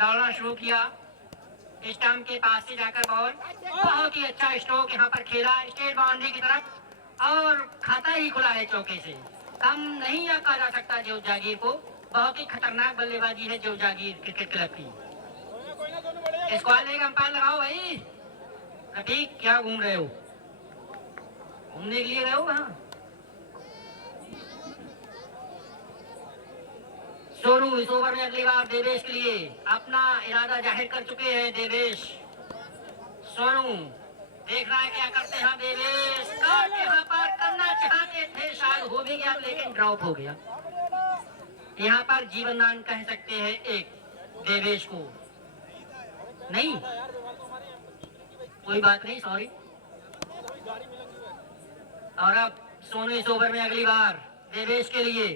दौड़ना शुरू किया, स्टंप के पास से जाकर बॉल, बहुत ही अच्छा स्ट्रोक यहाँ पर खेला स्टेट बाउंड्री की तरफ और खाता ही खुला है चौके से। कम नहीं कहा जा सकता जो जागीर को, बहुत ही खतरनाक बल्लेबाजी है जो जागीर क्रिकेट क्लब की। स्क्वायर लेग अंपायर लगाओ भाई। रफीक क्या घूम रहे हो, घूमने के लिए गए हो वहाँ? सोनू इस ओवर में अगली बार देवेश के लिए अपना इरादा जाहिर कर चुके हैं। देवेश, सोनू देख रहा है क्या करते हैं देवेश। कट यहाँ पर करना चाहते थे, शायद हो भी गया लेकिन ड्रॉप हो गया। यहाँ पर जीवन दान कह सकते हैं एक देवेश को, नहीं कोई बात नहीं, सॉरी। और अब सोनू इस ओवर में अगली बार देवेश के लिए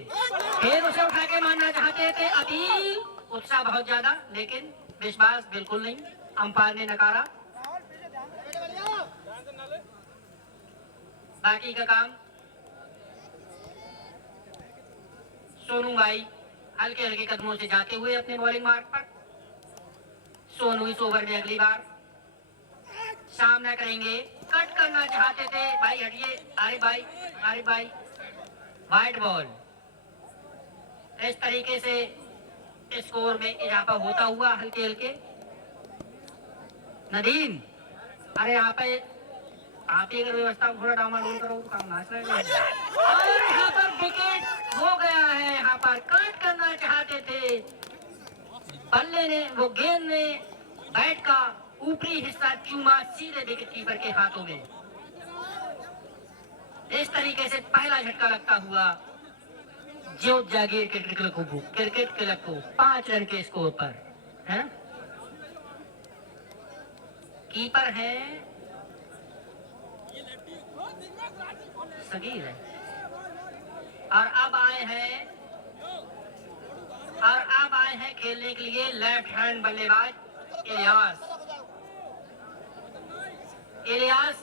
फिर उसे उठा के मारना चाहते थे। अपील, उत्साह बहुत ज्यादा लेकिन विश्वास बिल्कुल नहीं, अंपायर ने नकारा। बाकी का काम सोनू भाई हल्के हल्के कदमों से जाते हुए अपने बॉलिंग मार्ग पर। सोनू इस ओवर में अगली बार सामना करेंगे, कट करना चाहते थे भाई, हटिए, अरे भाई वाइड बॉल। इस तरीके से स्कोर में इजाफा होता हुआ हल्के हल्के। नदीम, अरे आप ही अगर व्यवस्था थोड़ा डामाडोल करो तो काम नाच रहेगा। और यहाँ पर विकेट हो गया है। यहाँ पर कट करना चाहते थे, बल्ले ने, वो गेंद ने बैट का ऊपरी हिस्सा चूमा सीधे विकेट कीपर के हाथों में। इस तरीके से पहला झटका लगता हुआ ज्योत जागीर क्रिकेट क्लब को 5 रन के स्कोर पर है। कीपर है सगीर है और अब आए हैं खेलने के लिए लेफ्ट हैंड बल्लेबाज इलियास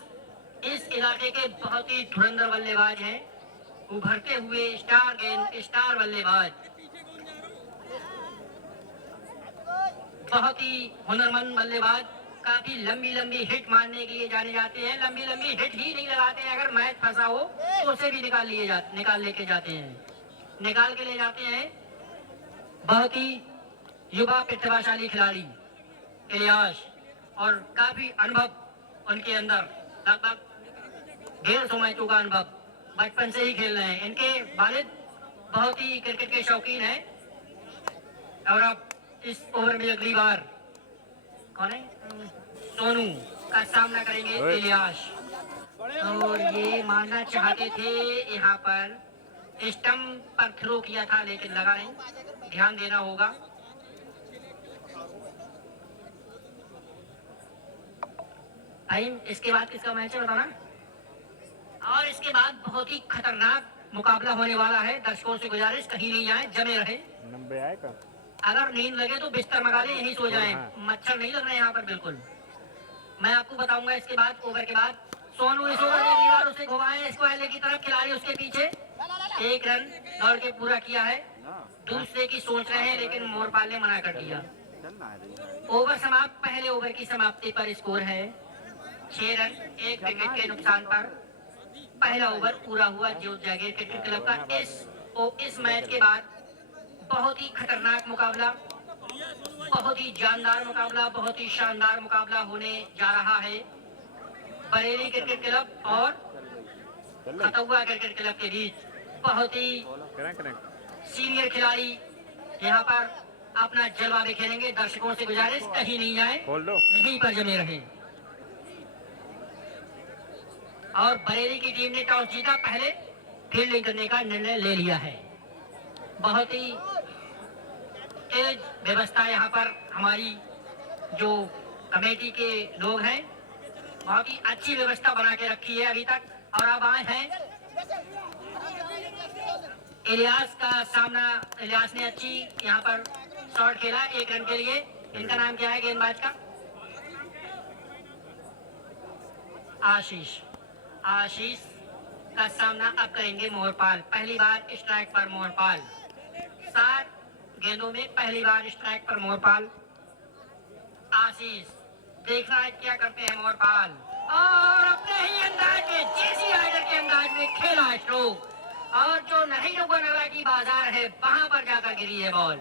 इस इलाके के बहुत ही धुरंधर बल्लेबाज हैं, उभरते हुए स्टार बल्लेबाज, बहुत ही हुनरमंद बल्लेबाज। काफी लंबी हिट मारने के लिए जाने जाते हैं। लंबी हिट ही नहीं लगाते हैं, अगर मैच फंसा हो तो उसे भी निकाल लेके जाते हैं, निकाल के ले जाते हैं। बहुत ही युवा प्रतिभाशाली खिलाड़ी इलियास और काफी अनुभव उनके अंदर, लगभग 150 मैचों का अनुभव, बचपन से ही खेल रहे हैं। इनके वालिद बहुत ही क्रिकेट के शौकीन हैं। और अब इस ओवर में अगली बार कौन है, सोनू का सामना करेंगे इलियास। और ये मारना चाहते थे, यहाँ पर स्टंप पर थ्रो किया था लेकिन लगा नहीं, ध्यान देना होगा। भाई इसके बाद किसका मैच है बताना। और इसके बाद बहुत ही खतरनाक मुकाबला होने वाला है। दर्शकों से गुजारिश कहीं नहीं जाए, जमे रहे। अगर नींद लगे तो बिस्तर मंगा ले, यहीं सो जाएं। मच्छर नहीं लग रहे यहाँ पर बिल्कुल। मैं आपको बताऊंगा इसके बाद, ओवर के बाद। सोनू इस ओवर में अगली बार उसे घुमाए स्क्वायर लेग की तरफ, खिलाड़ी उसके पीछे 1 रन दौड़ के पूरा किया है। दूसरे की सोच रहे हैं लेकिन मोरपाल ने मना कर दिया। ओवर समाप्त, पहले ओवर की समाप्ति पर स्कोर है 6 रन 1 विकेट के नुकसान पर। पहला ओवर पूरा हुआ ज्योत जागीर क्रिकेट क्लब का। इस मैच के बाद बहुत ही खतरनाक मुकाबला, बहुत ही जानदार मुकाबला, बहुत ही शानदार मुकाबला होने जा रहा है बरेली क्रिकेट क्लब और खतौआ क्रिकेट क्लब के बीच। बहुत ही सीनियर खिलाड़ी यहाँ पर अपना जलवा बिखेरेंगे। दर्शकों से गुजारिश कहीं नहीं जाए, यहीं पर जमे रहे। और बरेली की टीम ने टॉस जीता, पहले फील्डिंग करने का निर्णय ले लिया है। बहुत ही तेज व्यवस्था यहाँ पर हमारी जो कमेटी के लोग हैं, बहुत ही अच्छी व्यवस्था बना के रखी है अभी तक। और अब आए हैं इलियास का सामना। इलियास ने अच्छी यहाँ पर शॉट खेला 1 रन के लिए। इनका नाम क्या है गेंदबाज का? आशीष का सामना अब करेंगे मोहरपाल। पहली बार स्ट्राइक पर मोहरपाल, 7 गेंदों में पहली बार स्ट्राइक पर मोहरपाल। आशीष, देखना है क्या करते हैं मोरपाल, और अपने ही अंदाज में जेसी राइडर के अंदाज में खेला स्ट्रोक, और जो नहीं नगरा की बाजार है वहां पर जाकर गिरी है बॉल।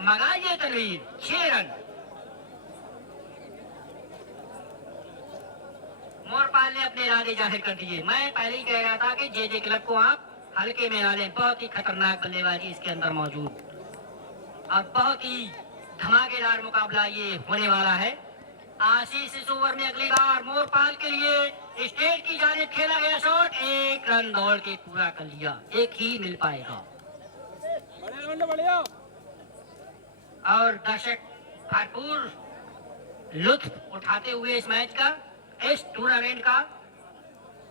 मगाइए तनवीर, 6 रन। मोरपाल ने अपने इरादे जाहिर कर दिए। मैं पहले ही कह रहा था कि जे क्लब को आप हल्के में ला लें, बहुत ही खतरनाक बल्लेबाजी इसके अंदर मौजूद, और बहुत ही धमाकेदार मुकाबला ये होने वाला है। आशीष इस ओवर में अगली बार मोरपाल के लिए स्टेट की जानिब खेला गया शॉट, 1 रन दौड़ के पूरा कर लिया, एक ही मिल पाएगा। और दर्शक भरपूर लुत्फ उठाते हुए इस मैच का, इस टूर्नामेंट का,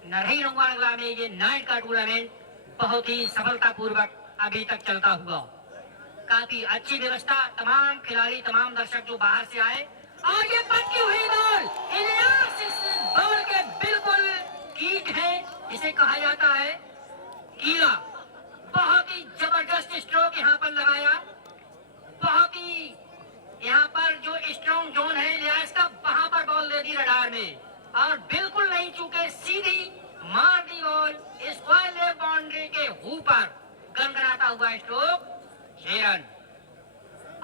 नरही रंगवाड़ा में ये नाइट का टूर्नामेंट बहुत ही सफलतापूर्वक अभी तक चलता हुआ, काफी अच्छी व्यवस्था, तमाम खिलाड़ी, तमाम दर्शक जो बाहर से आए, और ये पटकी हुई बॉल, इलियास इस बॉल के बिल्कुल कीट है, इसे कहा जाता है कीड़ा। बहुत ही जबरदस्त स्ट्रोक यहाँ पर लगाया, बहुत ही यहाँ पर जो स्ट्रॉन्ग जोन है इलियास का, वहां पर बॉल दे दी रडार में, और बिल्कुल नहीं चूके, सीधी मार the ball square leg boundary के ऊपर, गनगनाता हुआ स्ट्रोक, 6 रन।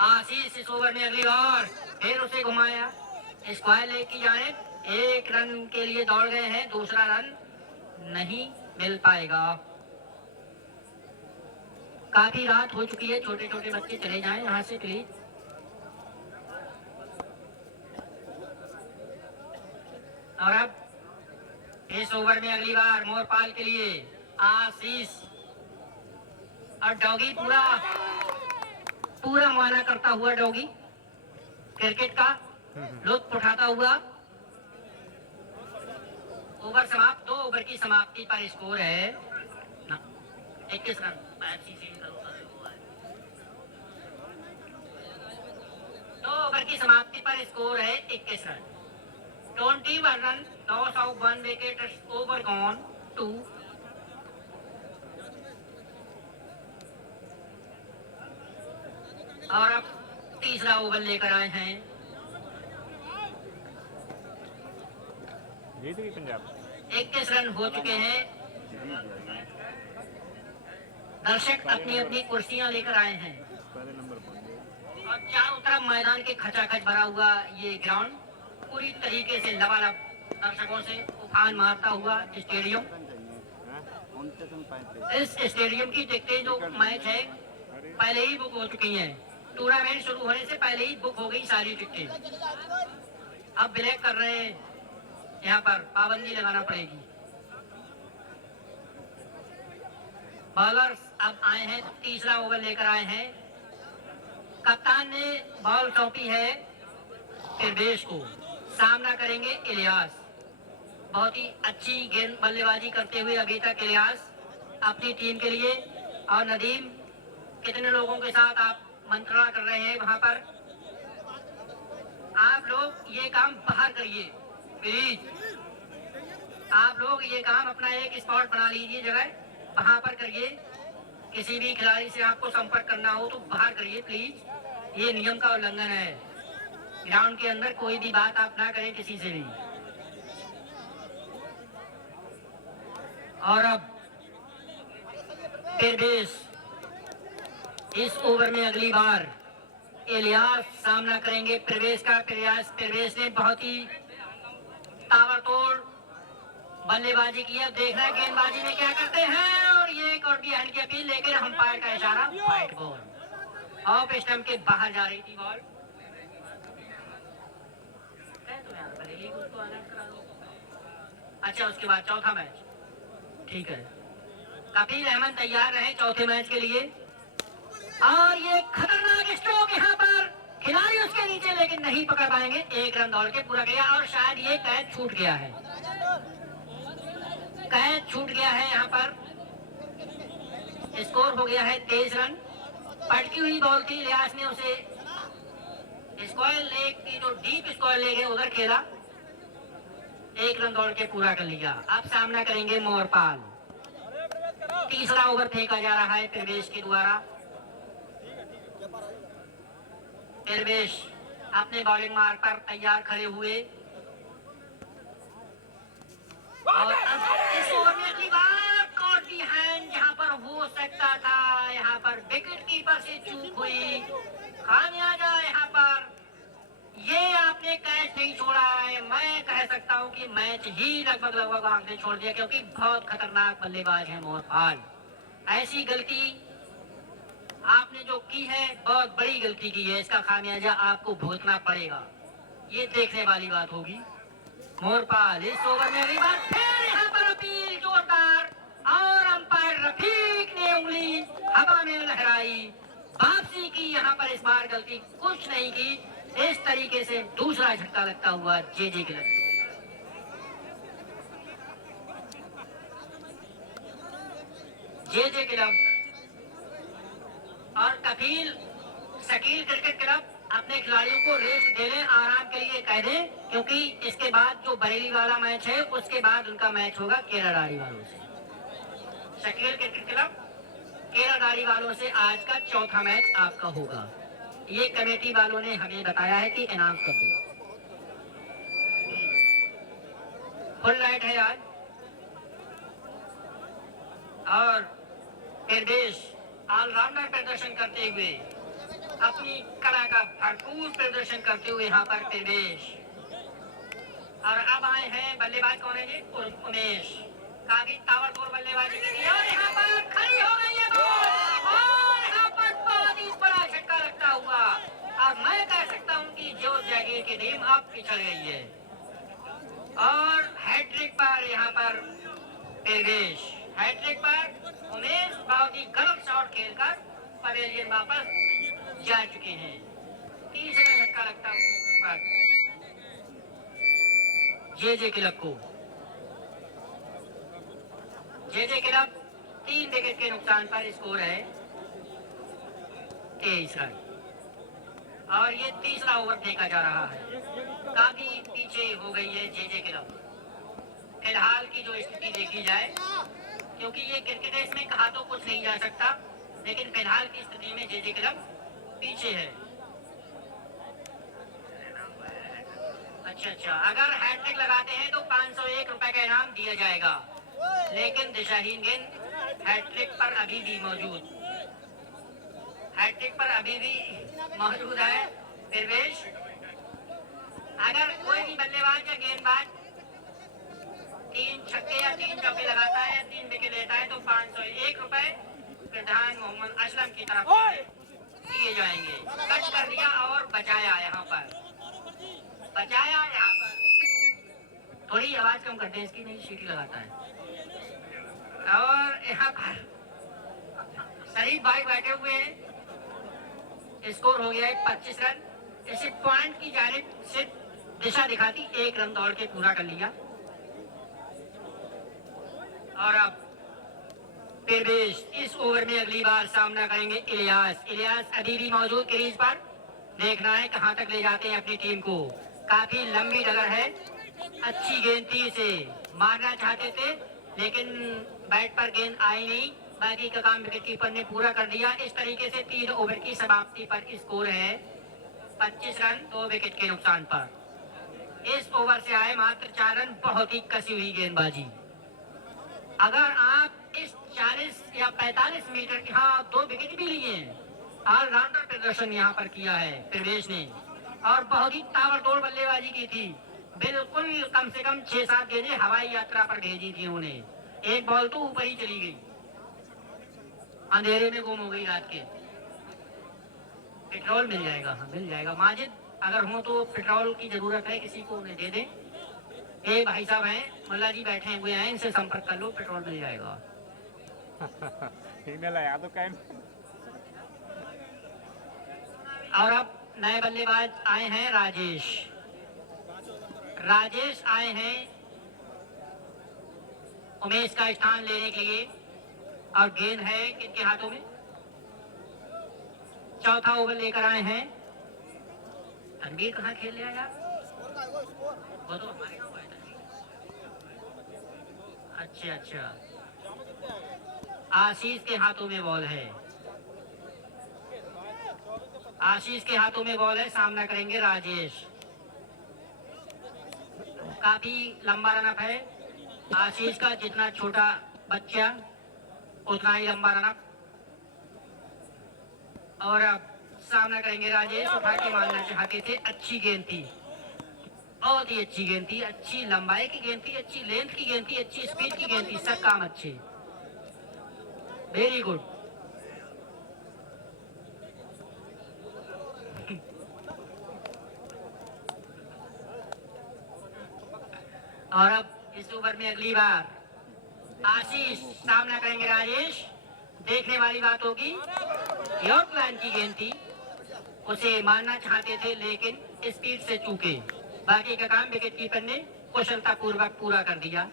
आशीष इस ओवर में अगली बार फिर उसे घुमाया स्क्वायर लेग की जानिब, 1 रन के लिए दौड़ गए हैं, दूसरा रन नहीं मिल पाएगा। काफी रात हो चुकी है, छोटे छोटे बच्चे चले जाएं यहाँ से प्लीज। और अब इस ओवर में अगली बार मोरपाल के लिए आशीष, और डॉगी पूरा मुआयना करता हुआ डॉगी क्रिकेट का लुत्फ उठाता हुआ। ओवर समाप्त, 2 ओवर की समाप्ति पर स्कोर है 21 रन। 2 ओवर की समाप्ति पर स्कोर है 21 run, 21 run, loss of 1 wicket, over gone 2। और अब तीसरा ओवर लेकर आए हैं पंजाब। 21 रन हो चुके हैं, दर्शक अपनी अपनी कुर्सियां लेकर आए हैं, और चारों तरफ मैदान के खचाखच भरा हुआ ये ग्राउंड पूरी तरीके से लबालब दर्शकों से उफान मारता हुआ स्टेडियम। इस स्टेडियम की टिकटें जो मैच है पहले ही बुक हो चुकी हैं, टूर्नामेंट शुरू होने से पहले ही बुक हो गई सारी टिकटें। अब ब्लैक कर रहे हैं, यहाँ पर पाबंदी लगाना पड़ेगी। बॉलर्स अब आए हैं, तीसरा ओवर लेकर आए हैं, कप्तान ने बॉल सौंपी है प्रवेश को, सामना करेंगे इलियास। बहुत ही अच्छी गेंद बल्लेबाजी करते हुए अभी तक इलियास अपनी टीम के लिए। और नदीम, कितने लोगों के साथ आप मंत्रणा कर रहे हैं वहां पर, आप लोग ये काम बाहर करिए प्लीज, आप लोग ये काम अपना एक स्पॉट बना लीजिए, जगह वहां पर करिए। किसी भी खिलाड़ी से आपको संपर्क करना हो तो बाहर करिए प्लीज, ये नियम का उल्लंघन है। ग्राउंड के अंदर कोई भी बात आप ना करें किसी से भी। और अब प्रवेश इस ओवर में अगली बार इलियास सामना करेंगे प्रवेश का। प्रवेश ने बहुत ही ताबड़तोड़ बल्लेबाजी की है, देखना है गेंदबाजी में क्या करते हैं, और ये एक और भी हैंड की अपील, लेकिन अंपायर का इशारा, फाइट बॉल, ऑफ स्टंप के बाहर जा रही थी बॉल। अच्छा, उसके बाद चौथा मैच, ठीक है, कपिल अहमद तैयार रहे चौथे मैच के लिए। और ये खतरनाक स्ट्रोक यहाँ पर खिलाड़ी उसके नीचे, लेकिन नहीं पकड़ पाएंगे, 1 रन दौड़ के पूरा गया, और शायद ये कैच छूट गया है, कैच छूट गया है यहाँ पर। स्कोर हो गया है 23 रन। पटकी हुई बॉल थी, इलियास ने उसे स्क्वायर लेग की जो डीप स्क्वायर लेग है उधर खेला, 1 रन दौड़ के पूरा कर लिया। अब सामना करेंगे मोरपाल। तीसरा ओवर फेंका जा रहा है प्रवेश के द्वारा। प्रवेश अपने बॉलिंग मार्ग पर तैयार खड़े हुए और अब इस ओवर में अगली बार कॉट दी हैंड जहां पर हो सकता था, यहाँ पर विकेट कीपर से चूक हुई। खामियाजा यहाँ पर ये आपने कैच नहीं छोड़ा है। मैं कह सकता हूं कि मैच ही लगभग आपने छोड़ दिया, क्योंकि बहुत खतरनाक बल्लेबाज है मोहन खान। ऐसी गलती आपने जो की है, बहुत बड़ी गलती की है। इसका खामियाजा आपको भुगतना पड़ेगा, ये देखने वाली बात होगी। मोरपाल इस ओवर में अगली बार फिर यहाँ पर अपील जोरदार, और अंपायर रफीक ने उंगली हवा में लहराई। वापसी की यहाँ पर इस बार गलती कुछ नहीं की। इस तरीके से दूसरा झटका लगता हुआ जे क्लब। जे क्लब और कपिल शकील क्रिकेट क्लब अपने खिलाड़ियों को रेस्ट दे लें, आराम के लिए कह दें, क्योंकि इसके बाद जो बरेली वाला मैच है उसके बाद उनका मैच होगा केराडारी वालों से। शकील क्रिकेट क्लब केराडारी वालों से आज का चौथा मैच आपका होगा। ये कमेटी वालों ने हमें बताया है कि अनाउंस कर दो। फुल लाइट है आज, और प्रदेश ऑलराउंडर प्रदर्शन करते हुए, अपनी कला का भरपूर प्रदर्शन करते हुए यहाँ पर प्रवेश। और अब आए हैं बल्लेबाज कौन है जी? उमेश। काफी ताबड़तोड़ बल्लेबाजी की और यहाँ पर खड़ी हो गई है बॉल, और यहाँ पर बहुत ही बड़ा झटका लगता हुआ। और मैं कह सकता हूँ कि जो जागीर की टीम अब पिछड़ गई है, और हैट्रिक पर यहाँ पर प्रवेश, हैट्रिक पर उमेश बहुत ही गलत शॉट खेलकर पवेलियन वापस जा चुके हैं। तीसरा झटका लगता है जे क्लब को। जे क्लब 3 विकेट के नुकसान पर स्कोर है 23 रन, और ये तीसरा ओवर देखा जा रहा है। काफी पीछे हो गई है जे क्लब फिलहाल की जो स्थिति देखी जाए, क्योंकि ये क्रिकेट है, इसमें कहा तो कुछ नहीं जा सकता, लेकिन फिलहाल की स्थिति में जे क्लब पीछे है। अच्छा, अगर हैट्रिक लगाते हैं तो 501 रुपए का इनाम दिया जाएगा, लेकिन दिशाहीन गेंद हैट्रिक पर अभी भी मौजूद, हैट्रिक पर अभी भी मौजूद है। प्रवेश, अगर कोई भी बल्लेबाज या गेंदबाज 3 छक्के या 3 चौके लगाता है या 3 विकेट लेता है तो 501 रुपए प्रधान मोहम्मद असलम की तरफ दिए जाएंगे। कट कर दिया और बचाया, यहाँ पर बचाया, यहाँ पर थोड़ी आवाज कम करते हैं इसकी, नहीं सीटी लगाता है। और यहाँ पर शरीफ भाई बैठे हुए हैं। स्कोर हो गया है 25 रन। इसे पॉइंट की जानिब से दिशा दिखाती 1 रन दौड़ के पूरा कर लिया। और अब प्रवेश इस ओवर में अगली बार सामना करेंगे इलियास अभी भी मौजूद क्रीज पर। देखना है कहां तक ले जाते हैं अपनी टीम को। काफी लंबी डगर है, अच्छी गेंद थी, इसे मारना चाहते थे लेकिन बैट पर गेंद आई नहीं। बाकी का काम विकेट कीपर ने पूरा कर दिया। इस तरीके से 3 ओवर की समाप्ति पर स्कोर है 25 रन 2 विकेट के नुकसान पर। इस ओवर से आए मात्र 4 रन, बहुत ही कसी हुई गेंदबाजी। अगर आप इस 40 या 45 मीटर की, हाँ 2 विकेट भी लिए हैं, ऑलराउंडर प्रदर्शन यहाँ पर किया है प्रवेश ने, और बहुत ही ताबड़तोड़ बल्लेबाजी की थी। बिल्कुल कम से कम 6-7 गेंदें हवाई यात्रा पर भेजी थी उन्हें। एक बॉल तो ऊपर ही चली गई, अंधेरे में गुम हो गई रात के। पेट्रोल मिल जाएगा, हाँ मिल जाएगा। माजिद अगर हो तो पेट्रोल की जरूरत है किसी को, उन्हें दे दें। ये भाई साहब हैं, मुल्ला जी बैठे हुए हैं, इनसे संपर्क कर लो, पेट्रोल मिल जाएगा। और अब नए बल्लेबाज आए हैं राजेश आए हैं उमेश का स्थान लेने के लिए, और गेंद है किनके हाथों में? चौथा ओवर लेकर आए हैं। रणबीर कहाँ खेल लिया यार, वो तो हमारे गाँव आया था। अच्छा, आशीष के हाथों में बॉल है। आशीष के हाथों में बॉल है, सामना करेंगे राजेश। काफी लंबा रनअप है आशीष का, जितना छोटा बच्चा उतना ही लंबा रनअप। और अब सामना करेंगे राजेश। उठा के मारना चाहते थे, अच्छी गेंद थी, बहुत ही अच्छी गेंद थी, अच्छी लंबाई की गेंद थी, अच्छी लेंथ की गेंद थी, अच्छी स्पीड की गेंद थी, सब काम अच्छे, वेरी गुड। और अब इस ओवर में अगली बार आशीष, सामना करेंगे राजेश। देखने वाली बात होगी, यॉर्क लाइन की गेंद थी, उसे मारना चाहते थे लेकिन स्पीड से चूके। बाकी का काम विकेट कीपर ने कुशलता पूर्वक पूरा कर दिया।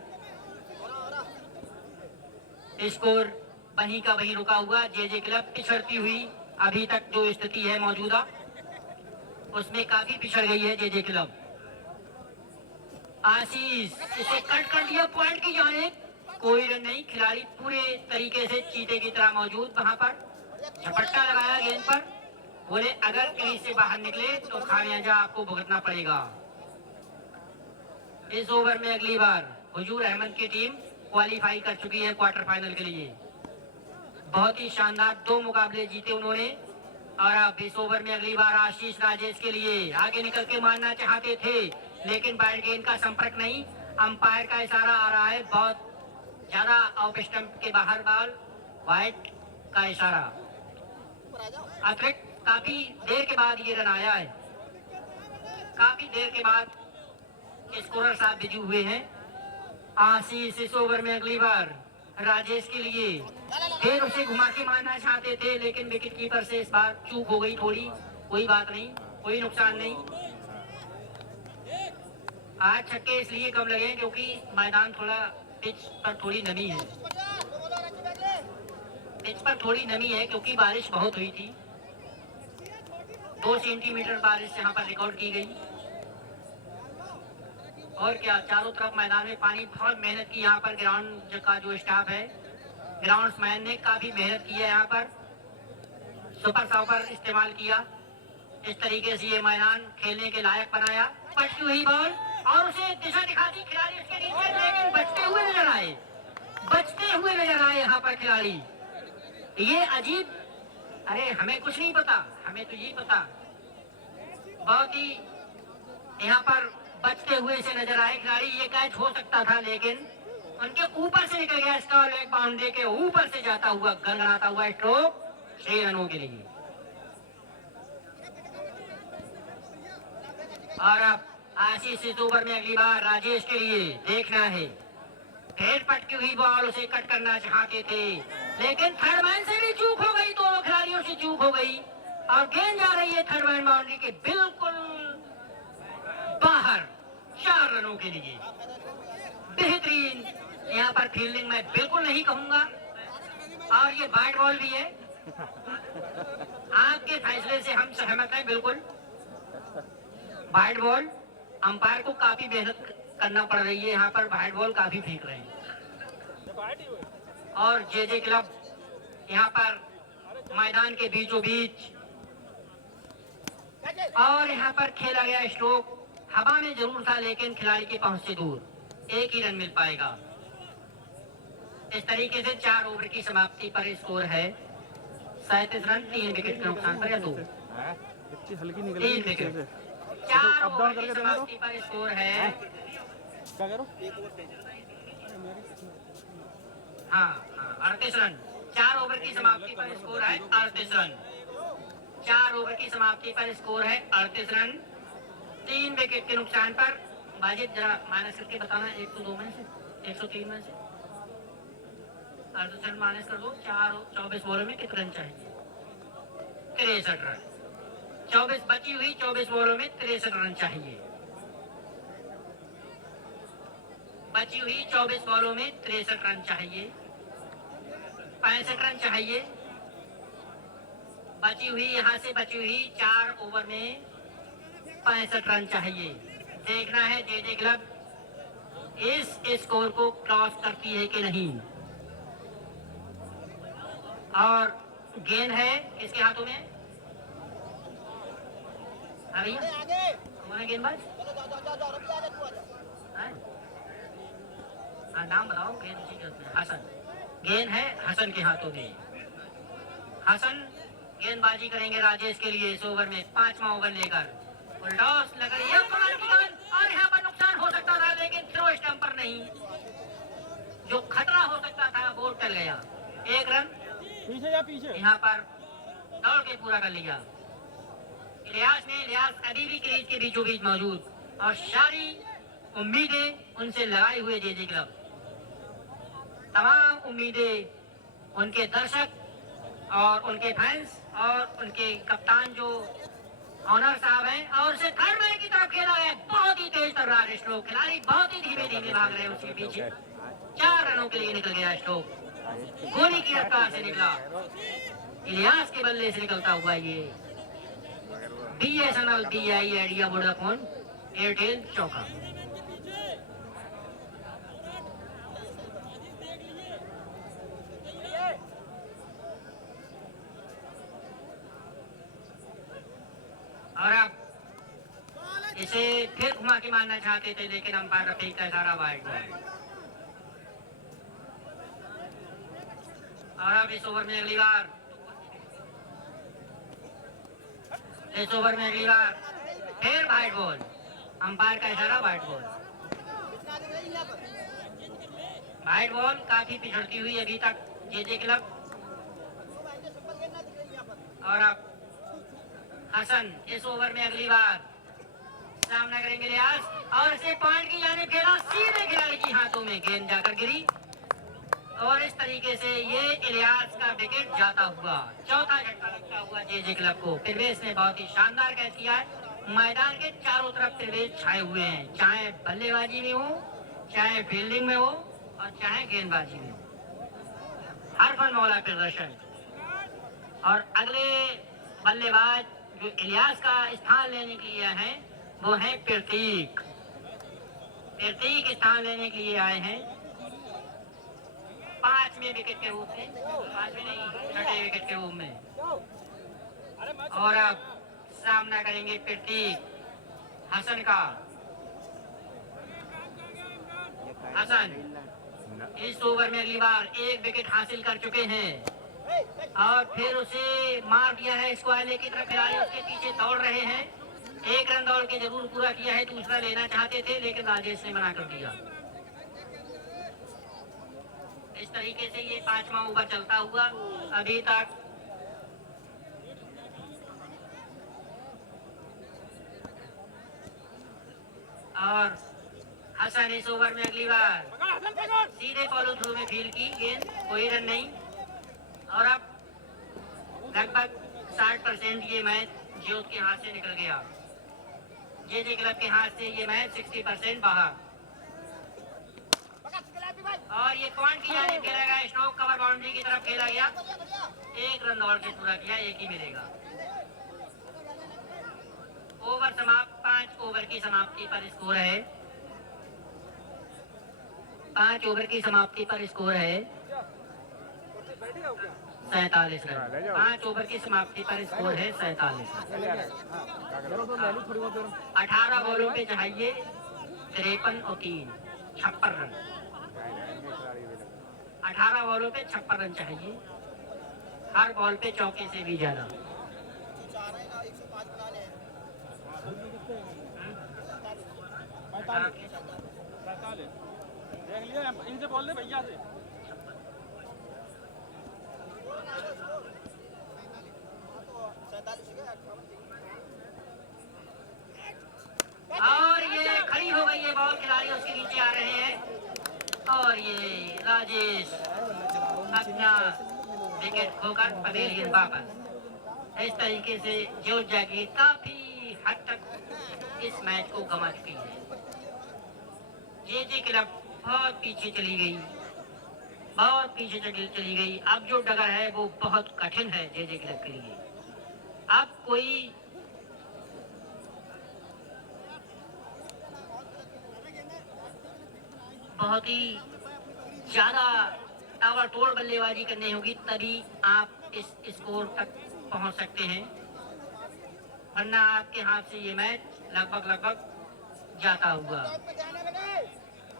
स्कोर वहीं का वहीं रुका हुआ। जे क्लब पिछड़ती हुई अभी तक जो स्थिति है मौजूदा, उसमें काफी पिछड़ गई है जे क्लब। आशीष, इसे कट कर दिया पॉइंट की जानिब, कोई रन नहीं। खिलाड़ी पूरे तरीके से चीते की तरह मौजूद वहां पर, झपट्टा लगाया गेंद पर, बोले अगर कहीं से बाहर निकले तो खामियाजा आपको भुगतना पड़ेगा। इस ओवर में अगली बार हुजूर अहमद की टीम क्वालिफाई कर चुकी है क्वार्टर फाइनल के लिए। बहुत ही शानदार 2 मुकाबले जीते उन्होंने। और अब इस ओवर में अगली बार आशीष राजेश के लिए आगे निकल के मारना चाहते थे लेकिन बैट गेंद का संपर्क नहीं। अंपायर का इशारा आ रहा है, बहुत ज्यादा ऑफ स्टंप के बाहर बॉल, वाइट का इशारा। अतिरिक्त काफी देर के बाद ये रन आया है, काफी देर के बाद स्कोरर साहब बिजी हुए हैं। आशीष इस ओवर में अगली बार राजेश के लिए फिर उसे घुमा के मारना चाहते थे लेकिन विकेट कीपर से इस बार चूक हो गई थोड़ी। कोई बात नहीं, कोई नुकसान नहीं। आज छक्के इसलिए कम लगे क्योंकि मैदान थोड़ा, पिच पर थोड़ी नमी है, पिच पर थोड़ी नमी है क्योंकि बारिश बहुत हुई थी। 2 सेंटीमीटर बारिश यहाँ पर रिकॉर्ड की गई। और क्या, चारों तरफ मैदान में पानी, बहुत मेहनत की यहाँ पर ग्राउंड का जो स्टाफ है, ग्राउंड्समैन ने काफी मेहनत की है, यहाँ पर सुपर सॉपर इस्तेमाल किया, इस तरीके से ये मैदान खेलने के लायक बनाया। पटकी हुई बॉल और उसे दिशा दिखाती खिलाड़ी उसके नीचे, लेकिन बचते हुए नजर आए, बचते हुए नजर आए यहाँ पर खिलाड़ी। ये अजीब, अरे हमें कुछ नहीं पता, हमें तो ये पता, बहुत ही यहाँ पर बचते हुए से नजर आए खिलाड़ी। ये कैच हो सकता था लेकिन उनके ऊपर से निकल गया, इसका लेग बाउंड्री के ऊपर से जाता हुआ गनगनाता हुआ स्ट्रोक 6 रनों के लिए। और अब आशीष इस ओवर में अगली बार राजेश के लिए देखना है। फिर पटकी हुई बॉल, उसे कट करना चाहते थे लेकिन थर्ड मैन से भी चूक हो गई, 2 खिलाड़ियों से चूक हो गई और गेंद जा रही है थर्ड मैन बाउंड्री के बिल्कुल बाहर। 4 रनों के लिए बेहतरीन यहाँ पर फील्डिंग मैं बिल्कुल नहीं कहूंगा, और ये बैट बॉल भी है। आपके फैसले से हम सहमत हैं बिल्कुल। बैट बॉल, अंपायर को काफी मेहनत करना पड़ रही है यहाँ पर, बैट बॉल काफी फेंक रहे हैं। और जे क्लब यहाँ पर मैदान के बीचों बीच, और यहाँ पर खेला गया स्ट्रोक हवा में जरूर था लेकिन खिलाड़ी के पहुंच से दूर, 1 ही रन मिल पाएगा। इस तरीके से 4 ओवर की समाप्ति पर स्कोर है 37 रन, 3 विकेट के नुकसान पर, या 2 3 विकेट। 4 ओवर की समाप्ति पर स्कोर है, क्या करो? हाँ 38 रन। 4 ओवर की समाप्ति पर स्कोर है 38 रन। 4 ओवर की समाप्ति पर स्कोर है 38 रन, 3 विकेट के नुकसान पर। बाजिद जरा माइनस करके बताना, 102 में से, 103 में से 38 रन माइनस कर दो। 24 बॉलों में कितने रन चाहिए? 63 रन। 24 बची हुई 24 बॉलों में 63 रन चाहिए। बची हुई 24 बॉलों में 63 रन चाहिए, 65 रन चाहिए। बची हुई यहाँ से बची हुई 4 ओवर में 65 रन चाहिए। देखना है जे क्लब इस स्कोर को क्रॉस करती है कि नहीं। और गेंद है किसके हाथों में? भैया कौन है गेंदबाज? हाँ नाम बताओ। गेंद उसी के उसमें हसन। गेंद है हसन के हाथों में। हसन गेंदबाजी करेंगे राजेश के लिए इस ओवर में 5वां ओवर लेकर। टॉस लग रही है और यहाँ पर नुकसान हो सकता था लेकिन थ्रो स्टंप पर नहीं। जो खतरा हो सकता था वो टल गया। 1 रन पीछे यहाँ पर दौड़ के पूरा कर लिया इलियास अभी भी क्रीज के बीचों बीच मौजूद और सारी उम्मीदें उनसे लगाए हुए जेजे क्लब। तमाम उम्मीदें उनके दर्शक और उनके फैंस और उनके कप्तान जो ऑनर साहब हैं और उसे थर्ड मैन की तरफ खेला है। बहुत ही तेज कर रहा है स्ट्रोक। खिलाड़ी बहुत ही धीमे धीमे भाग रहे हैं उसके पीछे। 4 रनों के लिए निकल गया स्ट्रोक। गोली की रफ्तार से निकला इलियास के बल्ले से निकलता हुआ ये BSNL BI idea Vodafone Airtel चौका। और अब इसे फिर घुमा के मारना चाहते थे लेकिन अंपायर रफीक का इशारा वाइड बॉल। और अब इस ओवर में अगली बार फिर वाइड बॉल। अंपायर का इशारा वाइड बॉल। वाइड बॉल काफी पिछड़ती हुई अभी तक जेजे क्लब। और अब हसन इस ओवर में अगली बार सामना करेंगे इलियास और इसे पॉइंट की जाने खेला सीधे खिलाड़ी के हाथों में गेंद जाकर गिरी और इस तरीके से ये इलियास का विकेट जाता हुआ चौथा झटका लगता हुआ जेजे क्लब को। प्रवेश ने बहुत ही शानदार कैच किया है। मैदान के चारों तरफ प्रवेश छाए हुए हैं, चाहे बल्लेबाजी में हो, चाहे फील्डिंग में हो और चाहे गेंदबाजी में हो। हर फन मौला प्रदर्शन। और अगले बल्लेबाज जो इलियास का स्थान लेने के लिए है वो है प्रतीक स्थान लेने के लिए आए हैं 5वें विकेट के रूप में। 5वें नहीं, 6ठे विकेट के रूप में। और अब सामना करेंगे प्रतीक हसन का। हसन इस ओवर में अगली बार 1 विकेट हासिल कर चुके हैं और फिर उसे मार दिया है। स्क्वायर की तरफ खिलाड़ी उसके पीछे दौड़ रहे हैं। 1 रन दौड़ के जरूर पूरा किया है, दूसरा लेना चाहते थे लेकिन राजेश ने मना कर दिया। इस तरीके से ये 5वां ओवर चलता हुआ अभी तक और हसन इस ओवर में अगली बार सीधे फॉलो थ्रू में फील्ड की गेंद, कोई रन नहीं। और अब लगभग 60% ये मैच ज्योत के हाथ से निकल गया। जेजे क्लब के हाथ से ये मैच 60% बाहर। और ये पॉइंट की जानिब खेला गया। स्ट्रोक कवर बाउंड्री की तरफ खेला गया। 1 रन दौड़ के पूरा किया, 1 ही मिलेगा। ओवर समाप्त। 5 ओवर की समाप्ति पर स्कोर है 5 ओवर की समाप्ति पर स्कोर है 47 रन। 5 ओवर की समाप्ति पर स्कोर है 47 रन। 18 बॉलों पे चाहिए 53 और 3 56 रन। 18 बॉलों पे 56 रन चाहिए, हर बॉल पे चौके से भी ज्यादा। देख लिया इनसे बोल दे भैया से। और ये खड़ी हो गई है बॉल, खिलाड़ी उसके नीचे आ रहे हैं और ये राजेश अपना विकेट खोकर पवेलियन वापस। इस तरीके से ज्योत जागीर काफी हद तक इस मैच को गंवा चुकी है। जेजे क्लब बहुत पीछे चली गई, बहुत पीछे चली गई। अब जो डगर है वो बहुत कठिन है जेजे क्लब के लिए। अब कोई बहुत ही ज्यादा ताबड़तोड़ बल्लेबाजी करनी होगी तभी आप इस स्कोर तक पहुंच सकते हैं। वरना आपके हाथ से ये मैच लगभग जाता हुआ।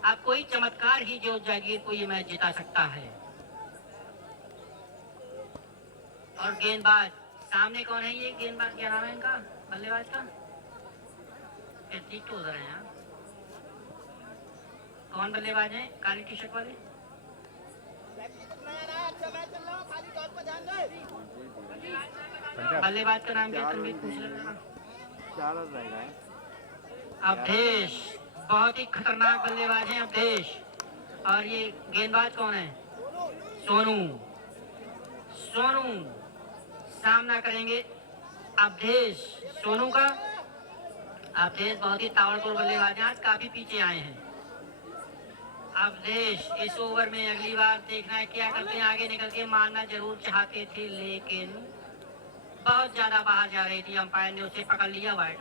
आप कोई चमत्कार ही जो जागीर को ये मैच जिता सकता है। और गेंदबाज सामने कौन है? ये गेंदबाज क्या नाम है इनका, बल्लेबाज का? ठीक तो उधर है यार। कौन बल्लेबाज है काली टी शर्ट वाले? बल्लेबाज का नाम क्या? तनवीर पूछ लेना। अवधेश बहुत ही खतरनाक बल्लेबाज हैं अवधेश। और ये गेंदबाज कौन है? सोनू। सोनू सामना करेंगे अवधेश सोनू का। अवधेश बहुत ही ताबड़तोड़ बल्लेबाज हैं, आज काफी पीछे आए हैं। अवधेश इस ओवर में अगली बार देखना है क्या करते हैं। आगे निकल के मारना जरूर चाहते थे, लेकिन बहुत ज्यादा बाहर जा रही थी, अंपायर ने उसे पकड़ लिया वाइड।